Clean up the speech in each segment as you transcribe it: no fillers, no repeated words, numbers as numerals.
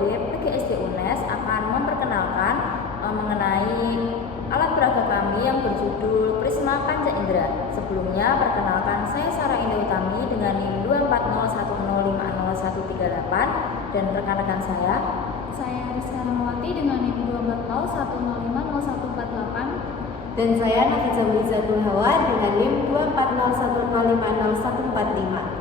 periode PGSD UNES akan memperkenalkan mengenai alat peraga kami yang berjudul Prisma Panca Indera. Sebelumnya, perkenalkan saya Sarah Indah Utami dengan NIM 24010501138 dan rekan-rekan saya Rizka Ramawati dengan NIM 240105148 dan saya Nafisa Mizatul Hawa dengan NIM 24010501145.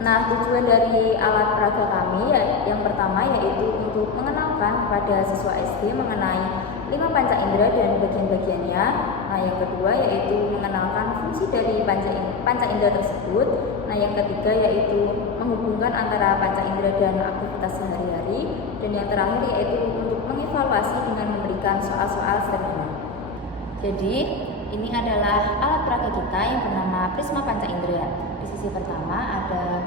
Nah, tujuan dari alat peraga kami yang pertama yaitu untuk mengenalkan kepada siswa SD mengenai 5 panca indera dan bagian-bagiannya. Nah, yang kedua yaitu mengenalkan fungsi dari panca indera tersebut. Nah, yang ketiga yaitu menghubungkan antara panca indera dan aktivitas sehari-hari. Dan yang terakhir yaitu untuk mengevaluasi dengan memberikan soal-soal sederhana. Jadi, ini adalah alat peraga kita yang bernama Prisma Panca Indera. Di sisi pertama ada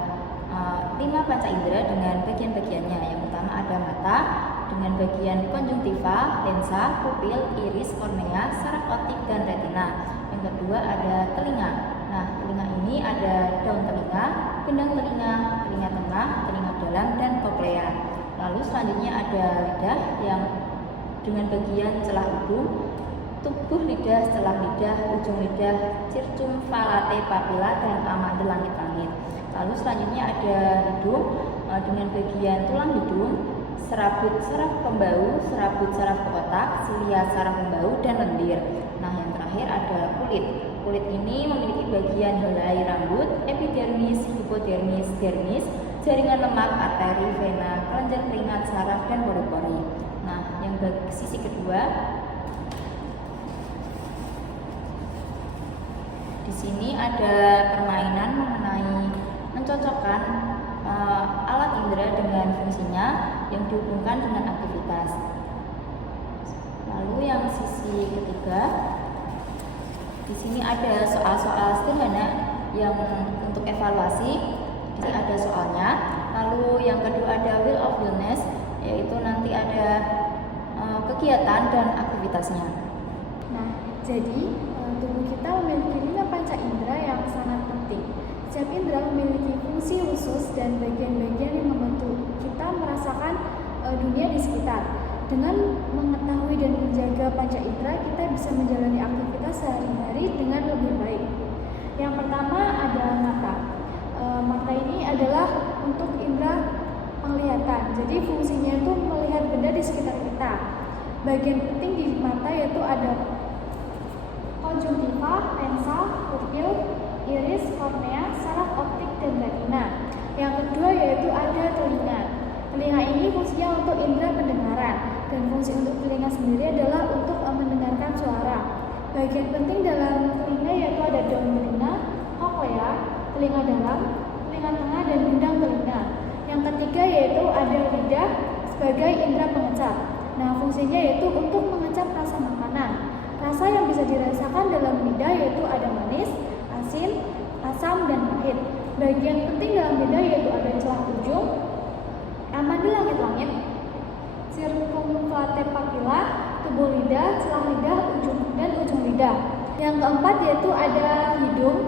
5 panca indera dengan bagian-bagiannya. Yang pertama ada mata dengan bagian konjungtiva, lensa, pupil, iris, kornea, saraf optik, dan retina. Yang kedua ada telinga. Nah, telinga ini ada daun telinga, gendang telinga, telinga tengah, telinga dalam, dan koklea. Lalu selanjutnya ada lidah yang dengan bagian celah hidung, tubuh lidah, celah lidah, ujung lidah, circumvallate papilla, dan amandel langit-langit. Lalu selanjutnya ada hidung dengan bagian tulang hidung, serabut saraf pembau, serabut saraf otak, silia saraf pembau, dan lendir. Nah, yang terakhir ada kulit. Kulit ini memiliki bagian helai rambut, epidermis, hipodermis, dermis, jaringan lemak, arteri, vena, kelenjar keringat, saraf, dan pori-pori. Nah, yang sisi kedua, di sini ada permainan mengenai mencocokkan alat indera dengan fungsinya yang dihubungkan dengan aktivitas. Lalu yang sisi ketiga, di sini ada soal-soal sederhana yang untuk evaluasi. Di sini ada soalnya. Lalu yang kedua ada will of wellness, yaitu nanti ada kegiatan dan aktivitasnya. Nah, jadi tubuh kita memiliki 5 panca indera yang sangat penting. Setiap indera memiliki fungsi khusus dan bagian-bagian yang membantu kita merasakan dunia di sekitar. Dengan mengetahui dan menjaga panca indera, kita bisa menjalani aktivitas sehari-hari dengan lebih baik. Yang pertama ada mata. Mata ini adalah untuk indera penglihatan. Jadi fungsinya itu melihat benda di sekitar kita. Bagian penting di mata yaitu ada konjungtiva, lensa, pupil, iris, kornea, saraf optik, dan retina. Yang kedua yaitu ada telinga. Telinga ini fungsinya untuk indera pendengaran, dan fungsi untuk telinga sendiri adalah untuk mendengarkan suara. Bagian penting dalam telinga yaitu ada daun telinga, koklea, telinga dalam, telinga tengah, dan gendang telinga. Yang ketiga yaitu ada lidah sebagai indera pengecap. Nah, fungsinya yaitu untuk mengecap rasa makanan. Rasa yang bisa dirasakan dalam lidah yaitu ada manis, asin, asam, dan pahit. Bagian penting dalam lidah yaitu ada celah ujung, amandel langit-langit, circumvallate papilla, tubuh lidah, celah lidah, dan ujung lidah. Yang keempat yaitu ada hidung.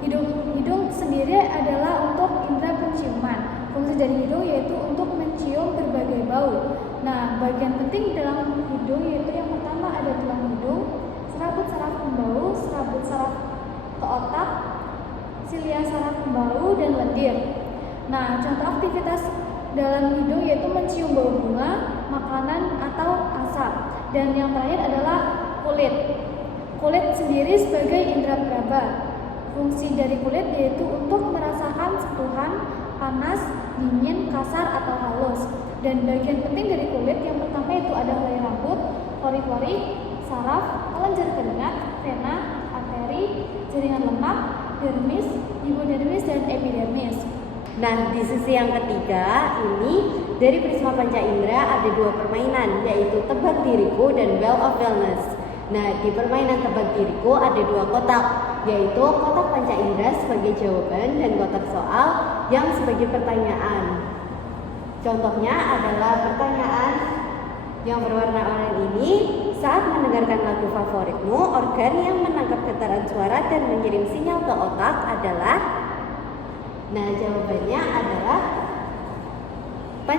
Hidung sendiri adalah untuk indera penciuman. Fungsi dari hidung yaitu untuk mencium berbagai bau. Nah, bagian penting dalam hidung yaitu yang pertama ada tulang hidung, serabut saraf pembau, serabut saraf ke otak, silia saraf pembau, dan lendir. Nah, contoh aktivitas dalam hidung yaitu mencium bau bunga, makanan, atau asap. Dan yang terakhir adalah kulit. Kulit sendiri sebagai indera peraba. Fungsi dari kulit yaitu untuk merasakan sentuhan, panas, dingin, kasar, atau halus. Dan bagian penting dari kulit yang pertama itu ada helai rambut, pori-pori, saraf, kelenjar keringat, vena, arteri, jaringan lemak, dermis, hipodermis, dan epidermis. Nah, di sisi yang ketiga ini dari Prisma Panca Indera ada 2 permainan, yaitu tebak diriku dan Well of Wellness. Nah, di permainan tebak diriku ada 2 kotak, yaitu kotak panca indera sebagai jawaban dan kotak soal yang sebagai pertanyaan. Contohnya adalah pertanyaan yang berwarna oranye ini, saat mendengarkan lagu favoritmu, organ yang menangkap getaran suara dan mengirim sinyal ke otak adalah. Nah, jawabannya adalah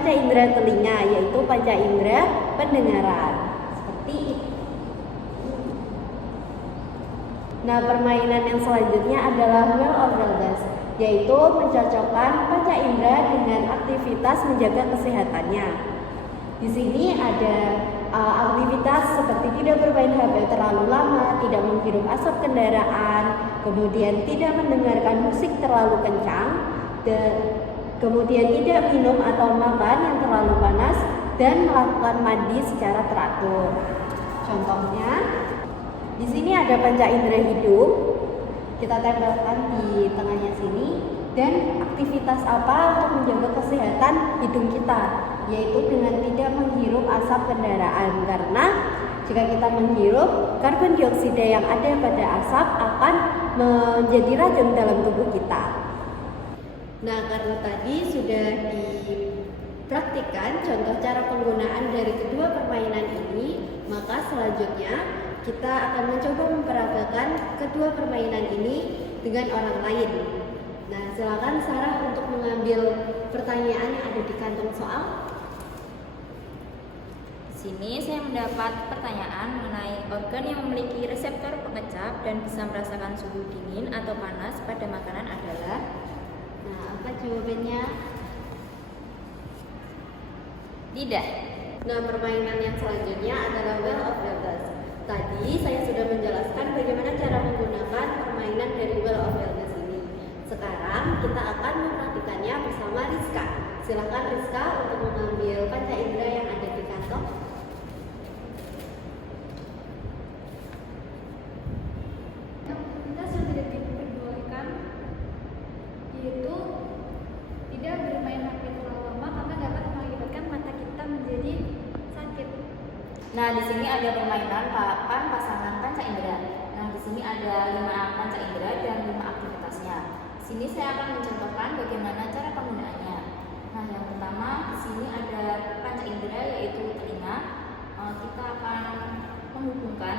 panca indera telinga, yaitu panca indera pendengaran. Seperti itu. Nah, permainan yang selanjutnya adalah well of wellness, yaitu mencocokkan panca indera dengan aktivitas menjaga kesehatannya. Di sini ada aktivitas seperti tidak bermain HP terlalu lama, tidak menghirup asap kendaraan, kemudian tidak mendengarkan musik terlalu kencang, dan kemudian tidak minum atau makan yang terlalu panas, dan melakukan mandi secara teratur. Contohnya, di sini ada panca indera hidung, kita tempelkan di tengahnya sini, dan aktivitas apa untuk menjaga kesehatan hidung kita, yaitu dengan tidak menghirup asap kendaraan, karena jika kita menghirup, karbon dioksida yang ada pada asap akan menjadi racun dalam tubuh kita. Nah, karena tadi sudah dipraktikkan contoh cara penggunaan dari kedua permainan ini, maka selanjutnya kita akan mencoba memperagakan kedua permainan ini dengan orang lain. Nah, silakan Sarah untuk mengambil pertanyaan yang ada di kantong soal. Di sini saya mendapat pertanyaan mengenai organ yang memiliki reseptor pengecap dan bisa merasakan suhu dingin atau panas pada makanan adalah. Nah, apa jawabannya? Tidak. Nah, permainan yang selanjutnya adalah well of wellness. Tadi saya sudah menjelaskan bagaimana cara menggunakan permainan dari well of wellness ini. Sekarang kita akan mempraktikannya bersama Rizka. Silakan Rizka untuk mengambil panca indera yang ada di kantong. Kita sudah tidak diperbolehkan, yaitu tidak bermain HP terlalu lama karena dapat mengakibatkan mata kita menjadi sakit. Nah, di sini ada permainan papan pasangan panca indera. Nah, di sini ada 5 panca indera dan 5 aktivitasnya. Di sini saya akan mencontohkan bagaimana cara penggunaannya. Nah, yang pertama di sini ada panca indera yaitu telinga. Kita akan menghubungkan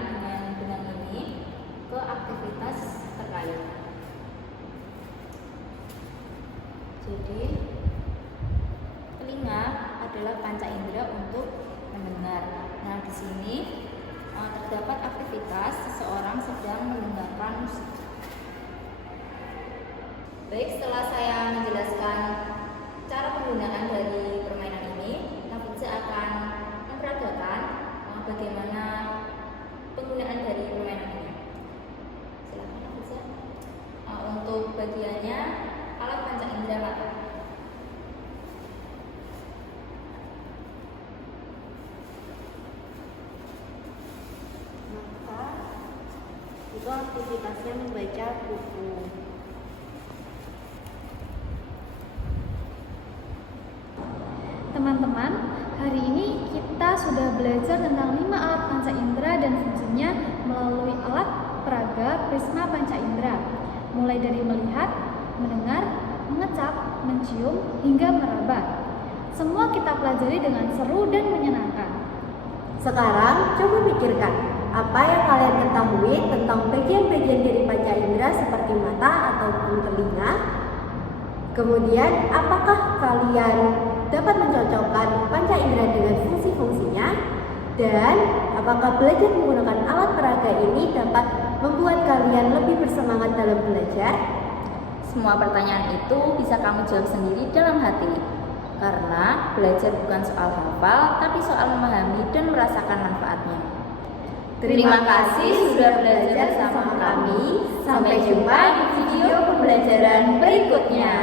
dengan ini ke aktivitas terkait. Jadi telinga adalah panca indera untuk mendengar. Nah, di sini terdapat aktivitas seseorang sedang mendengarkan musik. Baik, setelah saya menjelaskan cara penggunaan dari permainan ini, Nafisa akan memperagakan bagaimana penggunaan dari permainan ini. Silakan Nafisa. Untuk bagiannya alat panca indera mata. Maka itu aktivitasnya membaca buku. Teman-teman, hari ini kita sudah belajar tentang 5 alat panca indera dan fungsinya melalui alat peraga prisma panca indera, mulai dari melihat, mendengar, mengecap, mencium, hingga meraba. Semua kita pelajari dengan seru dan menyenangkan. Sekarang coba pikirkan, apa yang kalian ketahui tentang bagian-bagian dari panca indera seperti mata ataupun telinga? Kemudian, apakah kalian dapat mencocokkan panca indera dengan fungsi-fungsinya? Dan apakah belajar menggunakan alat peraga ini dapat membuat kalian lebih bersemangat dalam belajar? Semua pertanyaan itu bisa kamu jawab sendiri dalam hati. Karena belajar bukan soal hafal, tapi soal memahami dan merasakan manfaatnya. Terima kasih sudah belajar bersama kami. Sampai jumpa di video pembelajaran berikutnya.